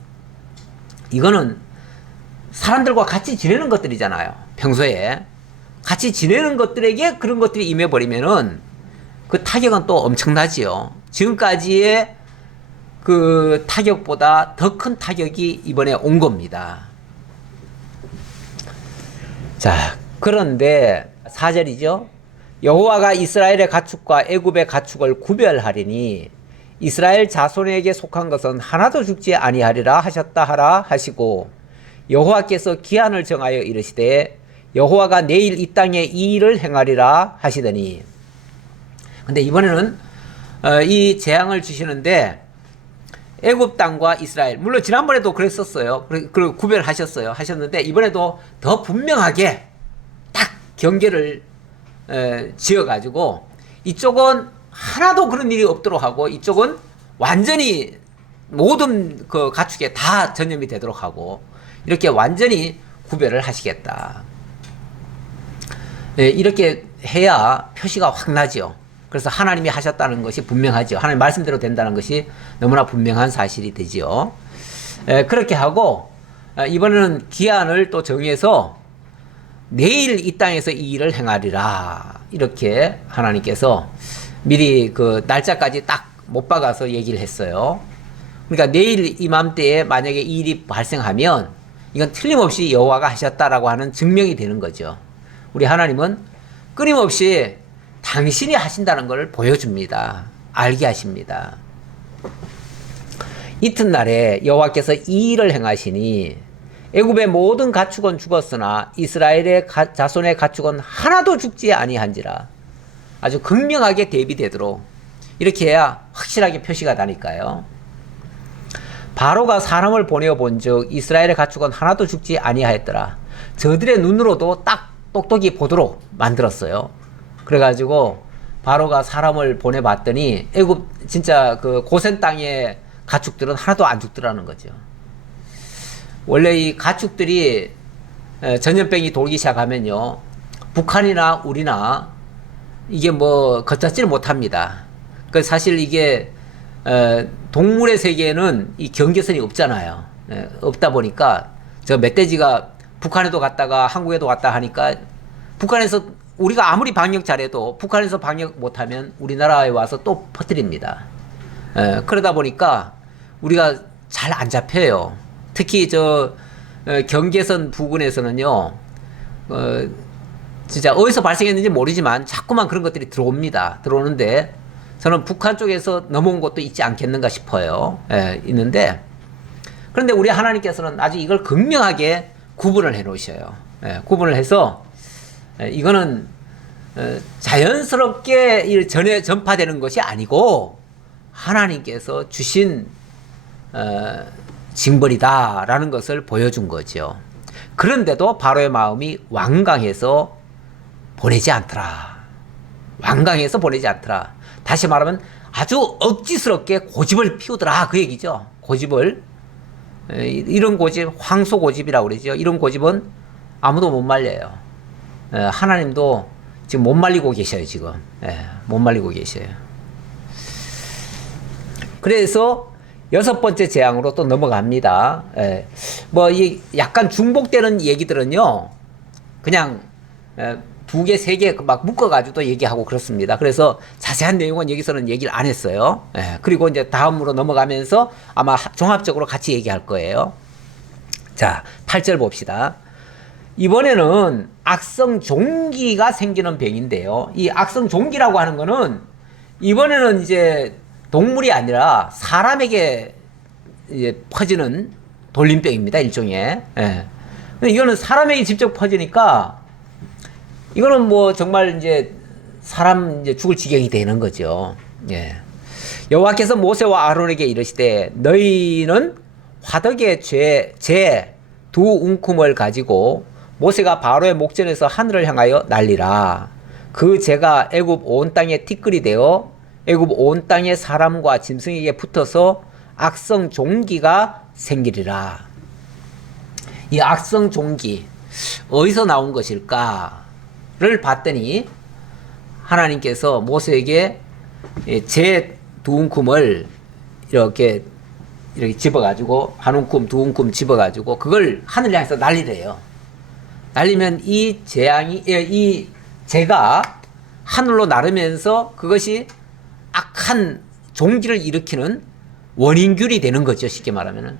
이거는 사람들과 같이 지내는 것들이잖아요. 평소에 같이 지내는 것들에게 그런 것들이 임해버리면은 그 타격은 또 엄청나지요. 지금까지의 그 타격보다 더 큰 타격이 이번에 온 겁니다. 자, 그런데 4절이죠. 여호와가 이스라엘의 가축과 애굽의 가축을 구별하리니 이스라엘 자손에게 속한 것은 하나도 죽지 아니하리라 하셨다 하라 하시고, 여호와께서 기한을 정하여 이르시되 여호와가 내일 이 땅에 이 일을 행하리라 하시더니. 근데 이번에는 이 재앙을 주시는데 애굽 땅과 이스라엘, 물론 지난번에도 그랬었어요. 그리고 구별하셨어요. 하셨는데 이번에도 더 분명하게 딱 경계를 지어가지고 이쪽은 하나도 그런 일이 없도록 하고 이쪽은 완전히 모든 그 가축에 다 전염이 되도록 하고, 이렇게 완전히 구별을 하시겠다. 이렇게 해야 표시가 확 나죠. 그래서 하나님이 하셨다는 것이 분명하죠. 하나님 말씀대로 된다는 것이 너무나 분명한 사실이 되죠. 그렇게 하고 이번에는 기한을 또 정해서 내일 이 땅에서 이 일을 행하리라, 이렇게 하나님께서 미리 그 날짜까지 딱 못 박아서 얘기를 했어요. 그러니까 내일 이맘때에 만약에 이 일이 발생하면 이건 틀림없이 여호와가 하셨다라고 하는 증명이 되는 거죠. 우리 하나님은 끊임없이 당신이 하신다는 것을 보여줍니다. 알게 하십니다. 이튿날에 여호와께서 이 일을 행하시니 애굽의 모든 가축은 죽었으나 이스라엘의 자손의 가축은 하나도 죽지 아니한지라. 아주 극명하게 대비되도록 이렇게 해야 확실하게 표시가 나니까요. 바로가 사람을 보내어 본즉 이스라엘의 가축은 하나도 죽지 아니하였더라. 저들의 눈으로도 딱 똑똑히 보도록 만들었어요. 그래가지고 바로가 사람을 보내봤더니 애굽 진짜 그 고센 땅의 가축들은 하나도 안 죽더라는 거죠. 원래 이 가축들이 전염병이 돌기 시작하면요, 북한이나 우리나 이게 뭐 걷잡지를 못합니다. 그 사실 이게 동물의 세계에는 이 경계선이 없잖아요. 없다 보니까 저 멧돼지가 북한에도 갔다가 한국에도 왔다 하니까, 북한에서 우리가 아무리 방역 잘해도 북한에서 방역 못하면 우리나라에 와서 또 퍼뜨립니다. 그러다 보니까 우리가 잘 안 잡혀요. 특히 저 경계선 부근에서는요, 진짜 어디서 발생했는지 모르지만 자꾸만 그런 것들이 들어옵니다. 들어오는데 저는 북한 쪽에서 넘어온 것도 있지 않겠는가 싶어요. 있는데, 그런데 우리 하나님께서는 아주 이걸 극명하게 구분을 해 놓으셔요. 구분을 해서 이거는 자연스럽게 전파되는 것이 아니고 하나님께서 주신 징벌이다라는 것을 보여준 거죠. 그런데도 바로의 마음이 완강해서 보내지 않더라. 완강해서 보내지 않더라. 다시 말하면 아주 억지스럽게 고집을 피우더라, 그 얘기죠. 고집을. 이런 고집, 황소 고집이라고 그러죠. 이런 고집은 아무도 못 말려요. 하나님도 지금 못 말리고 계셔요, 지금. 못 말리고 계셔요. 그래서 6번째 재앙으로 또 넘어갑니다. 뭐, 약간 중복되는 얘기들은요, 그냥, 2개, 3개 막 묶어가지고 또 얘기하고 그렇습니다. 그래서 자세한 내용은 여기서는 얘기를 안 했어요. 그리고 이제 다음으로 넘어가면서 아마 종합적으로 같이 얘기할 거예요. 자, 8절 봅시다. 이번에는 악성 종기가 생기는 병인데요. 이 악성 종기라고 하는 거는 이번에는 이제 동물이 아니라 사람에게 이제 퍼지는 돌림병입니다. 일종의. 근데 이거는 사람에게 직접 퍼지니까 이거는 뭐 정말 이제 사람 이제 죽을 지경이 되는 거죠. 여호와께서 모세와 아론에게 이르시되 너희는 화덕의 재 두 웅큼을 가지고 모세가 바로의 목전에서 하늘을 향하여 날리라. 그 재가 애굽 온 땅에 티끌이 되어 애굽 온 땅의 사람과 짐승에게 붙어서 악성 종기가 생기리라. 이 악성 종기 어디서 나온 것일까를 봤더니 하나님께서 모세에게 재 두 웅큼을 이렇게 집어가지고 한 웅큼 두 웅큼 집어가지고 그걸 하늘 향해서 날리래요. 날리면 이 재가 하늘로 나르면서 그것이 악한 종기를 일으키는 원인균이 되는 거죠. 쉽게 말하면은.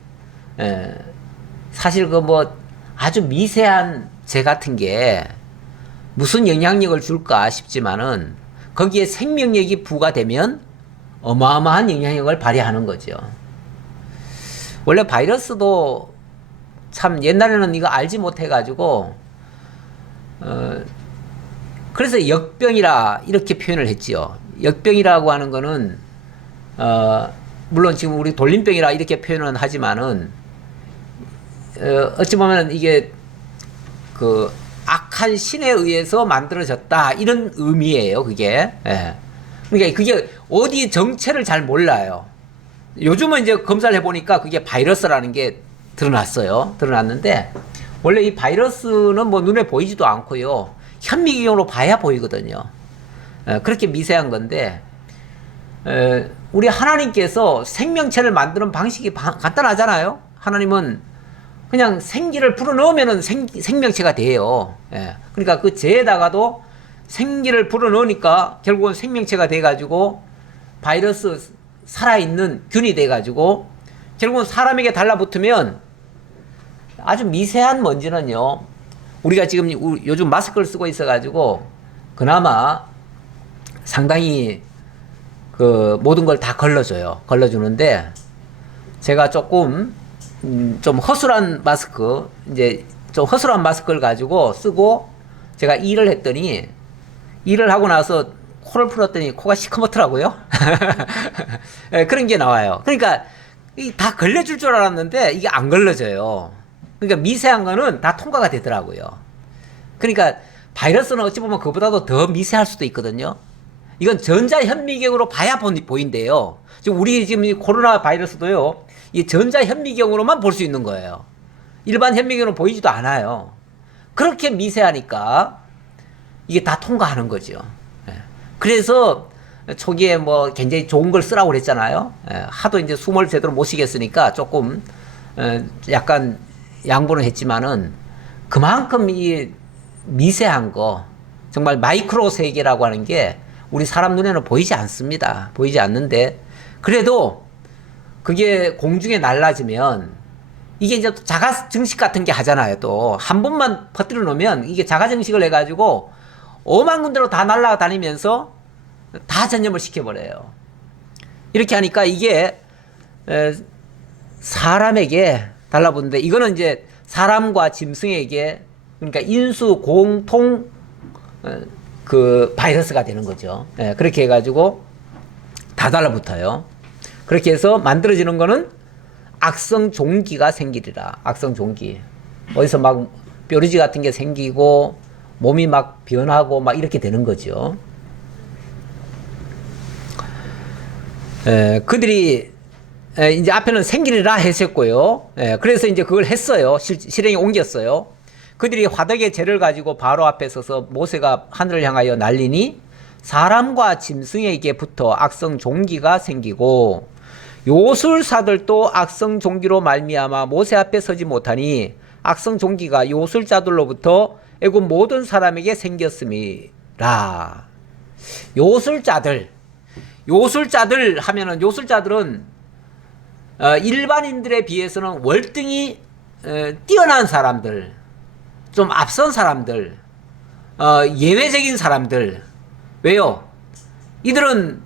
사실 그 뭐 아주 미세한 재 같은 게 무슨 영향력을 줄까 싶지만은 거기에 생명력이 부과되면 어마어마한 영향력을 발휘하는 거죠. 원래 바이러스도 참 옛날에는 이거 알지 못해가지고 그래서 역병이라 이렇게 표현을 했지요. 역병이라고 하는 거는 물론 지금 우리 돌림병이라 이렇게 표현은 하지만은 어찌 보면 이게 그 악한 신에 의해서 만들어졌다 이런 의미예요. 그게. 그러니까 그게 어디 정체를 잘 몰라요. 요즘은 이제 검사를 해보니까 그게 바이러스라는 게 드러났어요. 드러났는데 원래 이 바이러스는 뭐 눈에 보이지도 않고요. 현미경으로 봐야 보이거든요. 그렇게 미세한 건데 우리 하나님께서 생명체를 만드는 방식이 간단하잖아요. 하나님은 그냥 생기를 불어넣으면 생명체가 돼요. 그러니까 그 재에다가도 생기를 불어넣으니까 결국은 생명체가 돼가지고 바이러스 살아있는 균이 돼가지고 결국은 사람에게 달라붙으면 아주 미세한 먼지는요. 우리가 지금 요즘 마스크를 쓰고 있어가지고 그나마 상당히 그 모든 걸 다 걸러줘요. 걸러주는데 제가 조금 좀 허술한 마스크 이제 좀 허술한 마스크를 가지고 쓰고 제가 일을 했더니 일을 하고 나서 코를 풀었더니 코가 시커멓더라고요. 그런 게 나와요. 그러니까 다 걸려줄 줄 알았는데 이게 안 걸러져요. 그러니까 미세한 거는 다 통과가 되더라고요. 그러니까 바이러스는 어찌 보면 그보다도 더 미세할 수도 있거든요. 이건 전자현미경으로 봐야 보인대요. 지금 우리 지금 이 코로나 바이러스도요. 이 전자현미경으로만 볼 수 있는 거예요. 일반 현미경으로 보이지도 않아요. 그렇게 미세하니까 이게 다 통과하는 거죠. 그래서 초기에 뭐 굉장히 좋은 걸 쓰라고 그랬잖아요. 하도 이제 숨을 제대로 못 쉬겠으니까 조금 약간 양보는 했지만은 그만큼 이 미세한 거 정말 마이크로 세계라고 하는 게 우리 사람 눈에는 보이지 않습니다. 보이지 않는데 그래도 그게 공중에 날라지면 이게 이제 자가 증식 같은 게 하잖아요. 또 한 번만 퍼뜨려 놓으면 이게 자가 증식을 해가지고 오만 군데로 다 날아다니면서 다 전염을 시켜버려요. 이렇게 하니까 이게 사람에게 달라붙는데 이거는 이제 사람과 짐승에게 그러니까 인수 공통 그 바이러스가 되는 거죠. 그렇게 해가지고 다 달라붙어요. 그렇게 해서 만들어지는 거는 악성 종기가 생기리라. 악성 종기. 어디서 막 뾰루지 같은 게 생기고 몸이 막 변하고 막 이렇게 되는 거죠. 그들이 이제 앞에는 생기리라 했었고요. 그래서 이제 그걸 했어요. 실행에 옮겼어요. 그들이 화덕의 재를 가지고 바로 앞에 서서 모세가 하늘을 향하여 날리니 사람과 짐승에게 붙어 악성 종기가 생기고 요술사들도 악성 종기로 말미암아 모세 앞에 서지 못하니 악성 종기가 요술자들로부터 애굽 모든 사람에게 생겼음이라. 요술자들 하면은 요술자들은 일반인들에 비해서는 월등히 뛰어난 사람들, 좀 앞선 사람들, 예외적인 사람들. 왜요? 이들은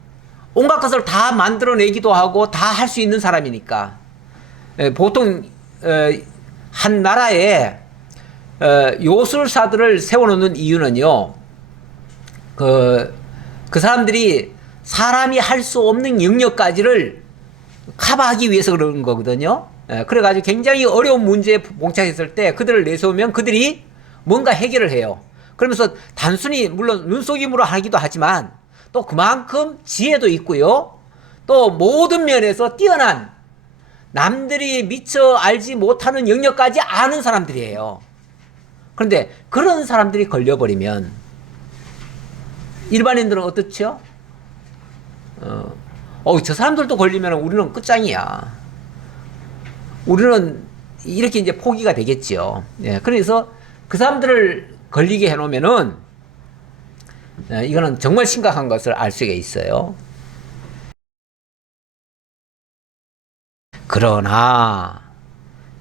온갖 것을 다 만들어내기도 하고 다 할 수 있는 사람이니까. 보통 한 나라에 요술사들을 세워놓는 이유는요, 그 사람들이 사람이 할 수 없는 영역까지를 커버하기 위해서 그러는 거거든요. 그래가지고 굉장히 어려운 문제에 봉착했을 때 그들을 내세우면 그들이 뭔가 해결을 해요. 그러면서 단순히 물론 눈속임으로 하기도 하지만 또 그만큼 지혜도 있고요. 또 모든 면에서 뛰어난, 남들이 미처 알지 못하는 영역까지 아는 사람들이에요. 그런데 그런 사람들이 걸려버리면 일반인들은 어떻죠? 저 사람들도 걸리면 우리는 끝장이야. 우리는 이렇게 이제 포기가 되겠죠. 그래서 그 사람들을 걸리게 해놓으면은 이거는 정말 심각한 것을 알 수가 있어요. 그러나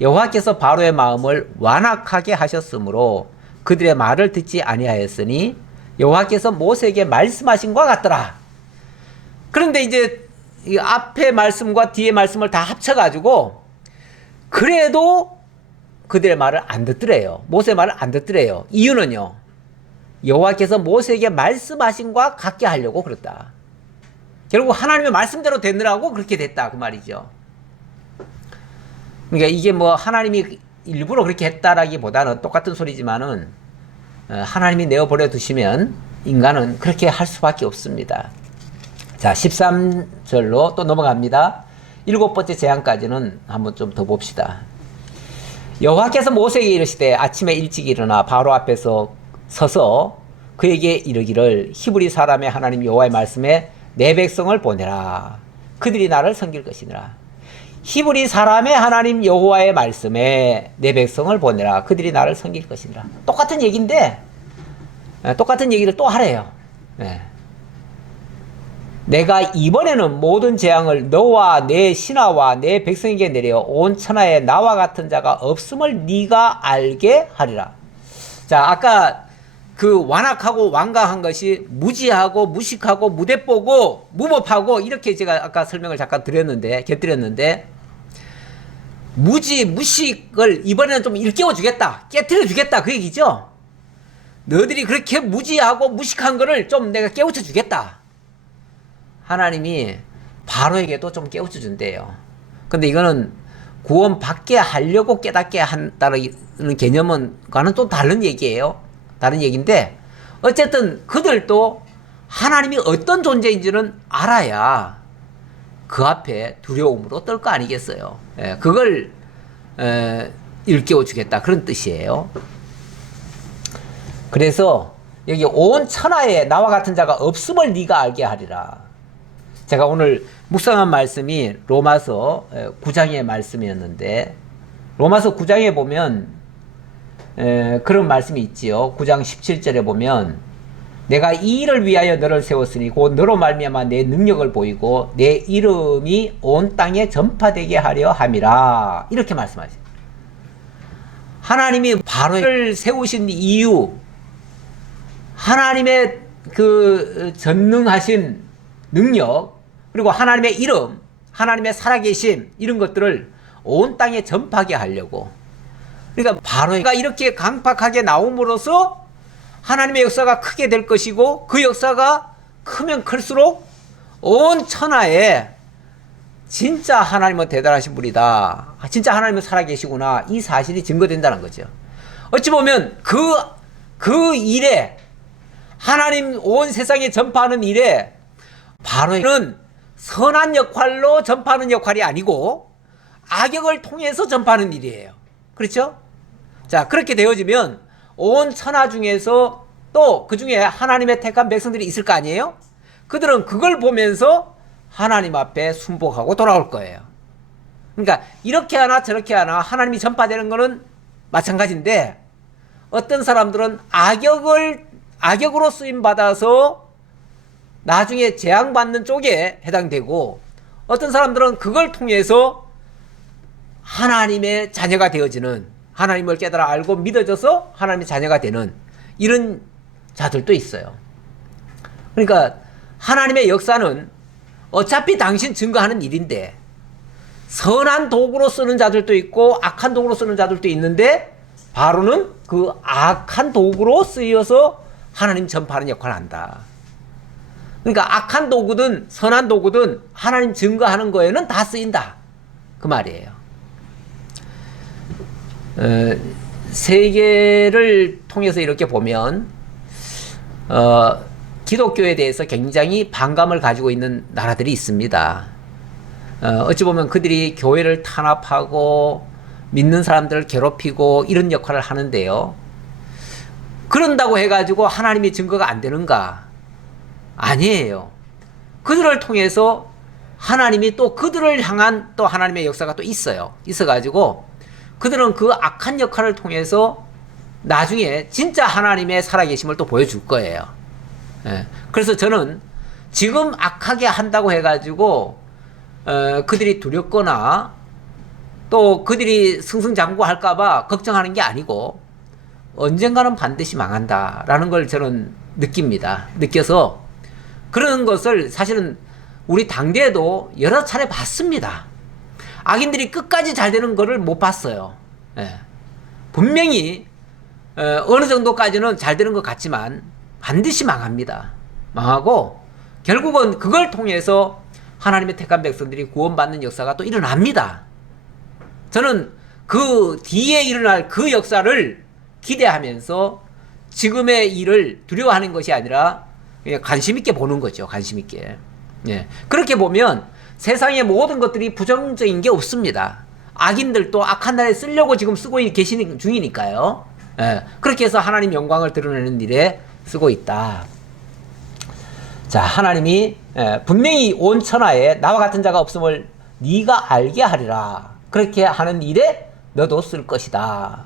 여호와께서 바로의 마음을 완악하게 하셨으므로 그들의 말을 듣지 아니하였으니 여호와께서 모세에게 말씀하신 것 같더라. 그런데 이제 이 앞에 말씀과 뒤에 말씀을 다 합쳐가지고 그래도 그들의 말을 안 듣더래요. 모세의 말을 안 듣더래요. 이유는요, 여호와께서 모세에게 말씀하신 것과 같게 하려고 그랬다. 결국 하나님의 말씀대로 되느라고 그렇게 됐다 그 말이죠. 그러니까 이게 뭐 하나님이 일부러 그렇게 했다라기보다는 똑같은 소리지만은 하나님이 내어버려 두시면 인간은 그렇게 할 수밖에 없습니다. 자, 13절로 또 넘어갑니다. 7번째 재앙까지는 한번 좀 더 봅시다. 여호와께서 모세에게 이르시되 아침에 일찍 일어나 바로 앞에서 서서 그에게 이르기를 히브리 사람의 하나님 여호와의 말씀에 내 백성을 보내라. 그들이 나를 섬길 것이니라. 히브리 사람의 하나님 여호와의 말씀에 내 백성을 보내라. 그들이 나를 섬길 것이니라. 똑같은 얘기인데 똑같은 얘기를 또 하래요. 내가 이번에는 모든 재앙을 너와 내 신하와 내 백성에게 내려 온 천하에 나와 같은 자가 없음을 네가 알게 하리라. 자, 아까 그 완악하고 완강한 것이 무지하고 무식하고 무대뽀고 무법하고 이렇게 제가 아까 설명을 잠깐 곁들였는데 무지 무식을 이번에는 좀 일깨워 주겠다, 깨트려 주겠다 그 얘기죠. 너희들이 그렇게 무지하고 무식한 거를 좀 내가 깨우쳐 주겠다. 하나님이 바로에게도 좀 깨우쳐 준대요. 근데 이거는 구원 받게 하려고 깨닫게 한다는 개념과는 또 다른 얘기예요. 다른 얘기인데 어쨌든 그들도 하나님이 어떤 존재인지는 알아야 그 앞에 두려움으로 떨 거 아니겠어요. 그걸 일깨워 주겠다 그런 뜻이에요. 그래서 여기 온 천하에 나와 같은 자가 없음을 네가 알게 하리라. 제가 오늘 묵상한 말씀이 로마서 9장의 말씀이었는데 로마서 9장에 보면 그런 말씀이 있지요. 9장 17절에 보면 내가 이 일을 위하여 너를 세웠으니 곧 너로 말미암아 내 능력을 보이고 내 이름이 온 땅에 전파되게 하려 함이라. 이렇게 말씀하세요. 하나님이 바로를 세우신 이유, 하나님의 그 전능하신 능력, 그리고 하나님의 이름, 하나님의 살아계심, 이런 것들을 온 땅에 전파하게 하려고. 그러니까 바로가 이렇게 강팍하게 나옴으로써 하나님의 역사가 크게 될 것이고 그 역사가 크면 클수록 온 천하에 진짜 하나님은 대단하신 분이다. 진짜 하나님은 살아계시구나. 이 사실이 증거된다는 거죠. 어찌 보면 그 일에, 하나님 온 세상에 전파하는 일에 바로는 선한 역할로 전파하는 역할이 아니고 악역을 통해서 전파하는 일이에요. 그렇죠? 자, 그렇게 되어지면 온 천하 중에서 또 그 중에 하나님의 택한 백성들이 있을 거 아니에요? 그들은 그걸 보면서 하나님 앞에 순복하고 돌아올 거예요. 그러니까 이렇게 하나 저렇게 하나 하나님이 전파되는 거는 마찬가지인데, 어떤 사람들은 악역으로 쓰임받아서 나중에 재앙받는 쪽에 해당되고, 어떤 사람들은 그걸 통해서 하나님의 자녀가 되어지는, 하나님을 깨달아 알고 믿어져서 하나님의 자녀가 되는 이런 자들도 있어요. 그러니까 하나님의 역사는 어차피 당신 증거하는 일인데, 선한 도구로 쓰는 자들도 있고 악한 도구로 쓰는 자들도 있는데, 바로는 그 악한 도구로 쓰여서 하나님 전파하는 역할을 한다. 그러니까 악한 도구든 선한 도구든 하나님 증거하는 거에는 다 쓰인다, 그 말이에요. 세계를 통해서 이렇게 보면 기독교에 대해서 굉장히 반감을 가지고 있는 나라들이 있습니다. 어찌 보면 그들이 교회를 탄압하고 믿는 사람들을 괴롭히고 이런 역할을 하는데요. 그런다고 해가지고 하나님의 증거가 안 되는가? 아니에요. 그들을 통해서 하나님이 또 그들을 향한 또 하나님의 역사가 또 있어요. 있어가지고 그들은 그 악한 역할을 통해서 나중에 진짜 하나님의 살아계심을 또 보여줄 거예요. 예. 그래서 저는 지금 악하게 한다고 해가지고 그들이 두렵거나 또 그들이 승승장구할까봐 걱정하는 게 아니고, 언젠가는 반드시 망한다라는 걸 저는 느낍니다. 느껴서 그런 것을 사실은 우리 당대에도 여러 차례 봤습니다. 악인들이 끝까지 잘 되는 거를 못 봤어요. 예. 분명히 어느 정도까지는 잘 되는 것 같지만 반드시 망합니다. 망하고 결국은 그걸 통해서 하나님의 택한 백성들이 구원받는 역사가 또 일어납니다. 저는 그 뒤에 일어날 그 역사를 기대하면서 지금의 일을 두려워하는 것이 아니라 관심 있게 보는 거죠. 관심 있게. 예. 그렇게 보면 세상의 모든 것들이 부정적인 게 없습니다. 악인들도 악한 날에 쓰려고 지금 쓰고 계시는 중이니까요. 예. 그렇게 해서 하나님 영광을 드러내는 일에 쓰고 있다. 자, 하나님이 분명히 온 천하에 나와 같은 자가 없음을 네가 알게 하리라. 그렇게 하는 일에 너도 쓸 것이다.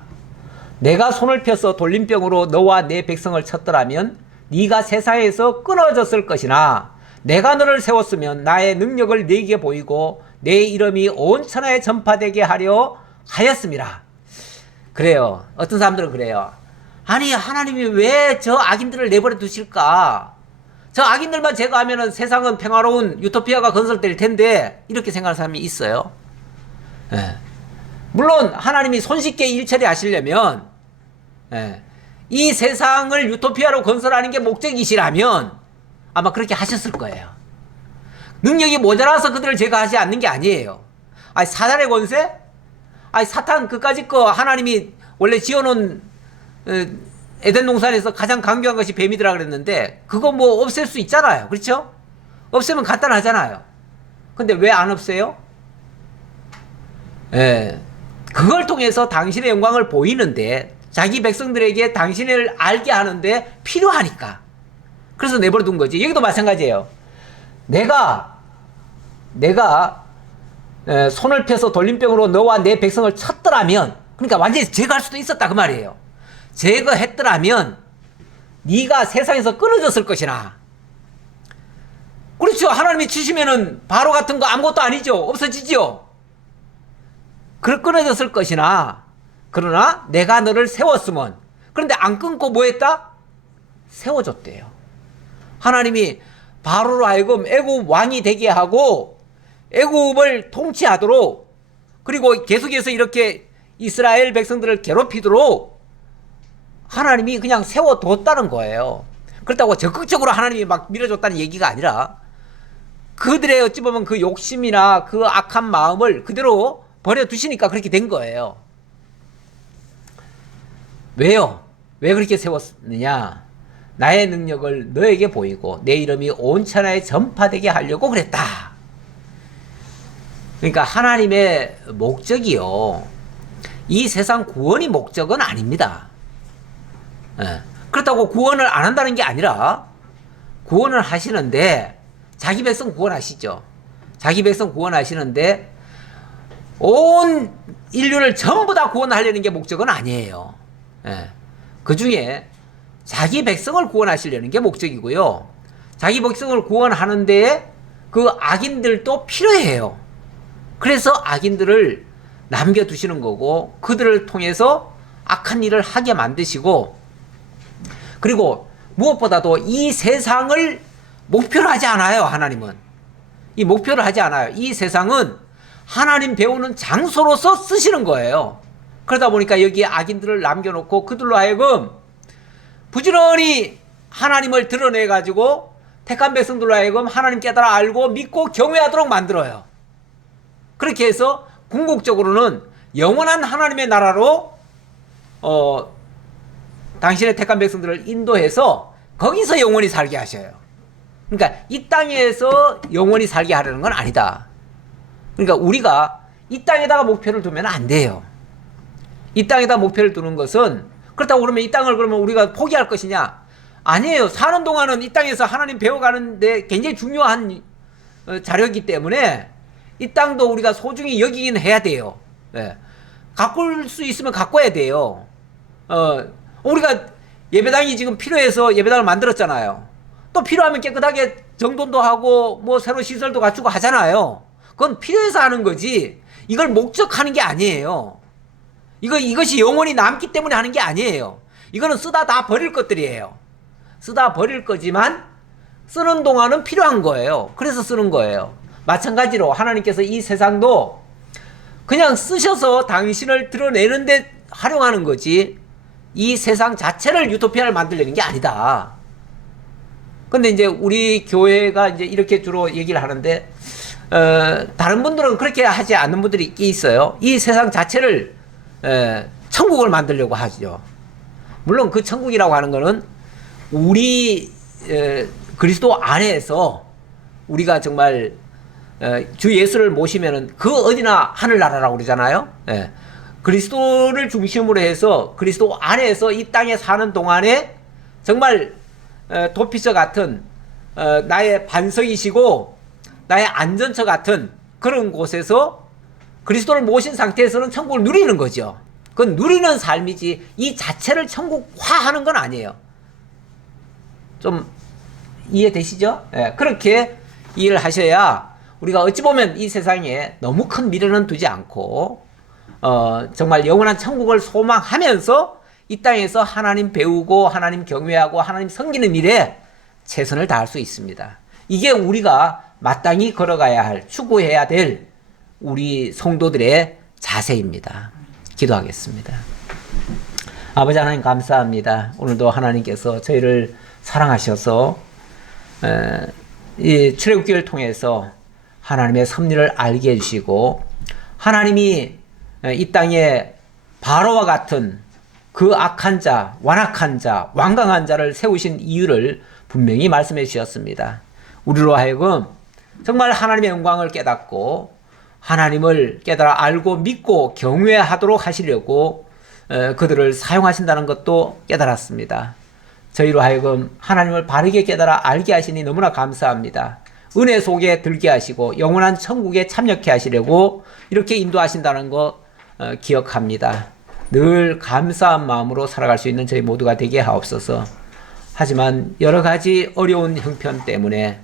내가 손을 펴서 돌림병으로 너와 내 백성을 쳤더라면 네가 세상에서 끊어졌을 것이나, 내가 너를 세웠으면 나의 능력을 네게 보이고 내 이름이 온 천하에 전파되게 하려 하였음이라. 그래요. 어떤 사람들은 그래요. 아니, 하나님이 왜 저 악인들을 내버려 두실까? 저 악인들만 제거하면 세상은 평화로운 유토피아가 건설될 텐데, 이렇게 생각하는 사람이 있어요. 예. 물론 하나님이 손쉽게 일 처리하시려면 이 세상을 유토피아로 건설하는 게 목적이시라면 아마 그렇게 하셨을 거예요. 능력이 모자라서 그들을 제거하지 않는 게 아니에요. 아니, 사탄의 권세? 아니, 사탄 그까짓 거 하나님이 원래 지어놓은 에덴 동산에서 가장 강교한 것이 뱀이더라 그랬는데, 그거 뭐 없앨 수 있잖아요. 그렇죠? 없애면 간단하잖아요. 근데 왜 안 없애요? 예. 그걸 통해서 당신의 영광을 보이는데, 자기 백성들에게 당신을 알게 하는데 필요하니까. 그래서 내버려 둔 거지. 여기도 마찬가지예요. 내가 손을 펴서 돌림병으로 너와 내 백성을 쳤더라면, 그러니까 완전히 제거할 수도 있었다 그 말이에요. 제거했더라면 네가 세상에서 끊어졌을 것이나. 그렇죠. 하나님이 치시면은 바로 같은 거 아무것도 아니죠. 없어지죠. 끊어졌을 것이나, 그러나 내가 너를 세웠으면. 그런데 안 끊고 뭐 했다? 세워줬대요. 하나님이 바로로 하여금 애굽 왕이 되게 하고 애굽을 통치하도록, 그리고 계속해서 이렇게 이스라엘 백성들을 괴롭히도록 하나님이 그냥 세워뒀다는 거예요. 그렇다고 적극적으로 하나님이 막 밀어줬다는 얘기가 아니라, 그들의 어찌 보면 그 욕심이나 그 악한 마음을 그대로 버려두시니까 그렇게 된 거예요. 왜요? 왜 그렇게 세웠느냐? 나의 능력을 너에게 보이고 내 이름이 온 천하에 전파되게 하려고 그랬다. 그러니까 하나님의 목적이요, 이 세상 구원이 목적은 아닙니다. 예. 그렇다고 구원을 안 한다는 게 아니라 구원을 하시는데, 자기 백성 구원하시죠. 자기 백성 구원하시는데 온 인류를 전부 다 구원하려는 게 목적은 아니에요. 예. 그 중에 자기 백성을 구원하시려는 게 목적이고요. 자기 백성을 구원하는 데에 그 악인들도 필요해요. 그래서 악인들을 남겨두시는 거고, 그들을 통해서 악한 일을 하게 만드시고, 그리고 무엇보다도 이 세상을 목표로 하지 않아요. 하나님은 이 목표를 하지 않아요. 이 세상은 하나님 배우는 장소로서 쓰시는 거예요. 그러다 보니까 여기에 악인들을 남겨놓고 그들로 하여금 부지런히 하나님을 드러내 가지고 택한 백성들로 하여금 하나님 깨달아 알고 믿고 경외하도록 만들어요. 그렇게 해서 궁극적으로는 영원한 하나님의 나라로 당신의 택한 백성들을 인도해서 거기서 영원히 살게 하셔요. 그러니까 이 땅에서 영원히 살게 하려는 건 아니다. 그러니까 우리가 이 땅에다가 목표를 두면 안 돼요. 이 땅에다 목표를 두는 것은, 그렇다고 그러면 이 땅을 그러면 우리가 포기할 것이냐? 아니에요. 사는 동안은 이 땅에서 하나님 배워가는데 굉장히 중요한 자료이기 때문에 이 땅도 우리가 소중히 여기긴 해야 돼요. 예. 가꿀 수 있으면 가꿔야 돼요. 우리가 예배당이 지금 필요해서 예배당을 만들었잖아요. 또 필요하면 깨끗하게 정돈도 하고 뭐 새로 시설도 갖추고 하잖아요. 그건 필요해서 하는 거지, 이걸 목적하는 게 아니에요. 이것이 영원히 남기 때문에 하는 게 아니에요. 이거는 쓰다 다 버릴 것들이에요. 쓰다 버릴 거지만 쓰는 동안은 필요한 거예요. 그래서 쓰는 거예요. 마찬가지로 하나님께서 이 세상도 그냥 쓰셔서 당신을 드러내는데 활용하는 거지, 이 세상 자체를 유토피아를 만들려는 게 아니다. 근데 이제 우리 교회가 이제 이렇게 주로 얘기를 하는데, 다른 분들은 그렇게 하지 않는 분들이 있어요. 이 세상 자체를 천국을 만들려고 하죠. 물론 그 천국이라고 하는 거는 우리 그리스도 안에서 우리가 정말 주 예수를 모시면은 그 어디나 하늘나라라고 그러잖아요. 그리스도를 중심으로 해서 그리스도 안에서 이 땅에 사는 동안에 정말 도피처 같은 나의 반석이시고 나의 안전처 같은 그런 곳에서 그리스도를 모신 상태에서는 천국을 누리는 거죠. 그건 누리는 삶이지 이 자체를 천국화하는 건 아니에요. 좀 이해되시죠? 그렇게 이해를 하셔야 우리가 어찌 보면 이 세상에 너무 큰 미련은 두지 않고 정말 영원한 천국을 소망하면서 이 땅에서 하나님 배우고 하나님 경외하고 하나님 섬기는 일에 최선을 다할 수 있습니다. 이게 우리가 마땅히 걸어가야 할, 추구해야 될 우리 성도들의 자세입니다. 기도하겠습니다. 아버지 하나님 감사합니다. 오늘도 하나님께서 저희를 사랑하셔서 이 출애굽기를 통해서 하나님의 섭리를 알게 해주시고, 하나님이 이 땅에 바로와 같은 그 악한 자, 완악한 자, 완강한 자를 세우신 이유를 분명히 말씀해 주셨습니다. 우리로 하여금 정말 하나님의 영광을 깨닫고 하나님을 깨달아 알고 믿고 경외하도록 하시려고 그들을 사용하신다는 것도 깨달았습니다. 저희로 하여금 하나님을 바르게 깨달아 알게 하시니 너무나 감사합니다. 은혜 속에 들게 하시고 영원한 천국에 참여케 하시려고 이렇게 인도하신다는 거 기억합니다. 늘 감사한 마음으로 살아갈 수 있는 저희 모두가 되게 하옵소서. 하지만 여러 가지 어려운 형편 때문에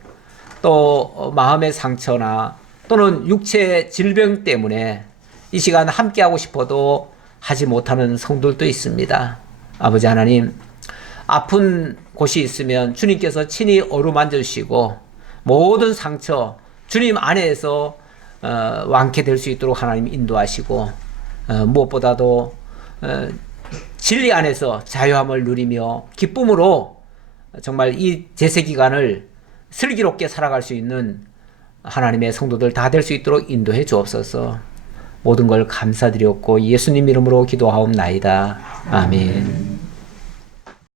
또 마음의 상처나 또는 육체의 질병 때문에 이 시간 함께하고 싶어도 하지 못하는 성도들도 있습니다. 아버지 하나님, 아픈 곳이 있으면 주님께서 친히 어루만져 주시고 모든 상처 주님 안에서 완쾌될 수 있도록 하나님 인도하시고, 무엇보다도 진리 안에서 자유함을 누리며 기쁨으로 정말 이 제세 기간을 슬기롭게 살아갈 수 있는 하나님의 성도들 다 될 수 있도록 인도해 주옵소서. 모든 걸 감사드렸고 예수님 이름으로 기도하옵나이다. 아멘.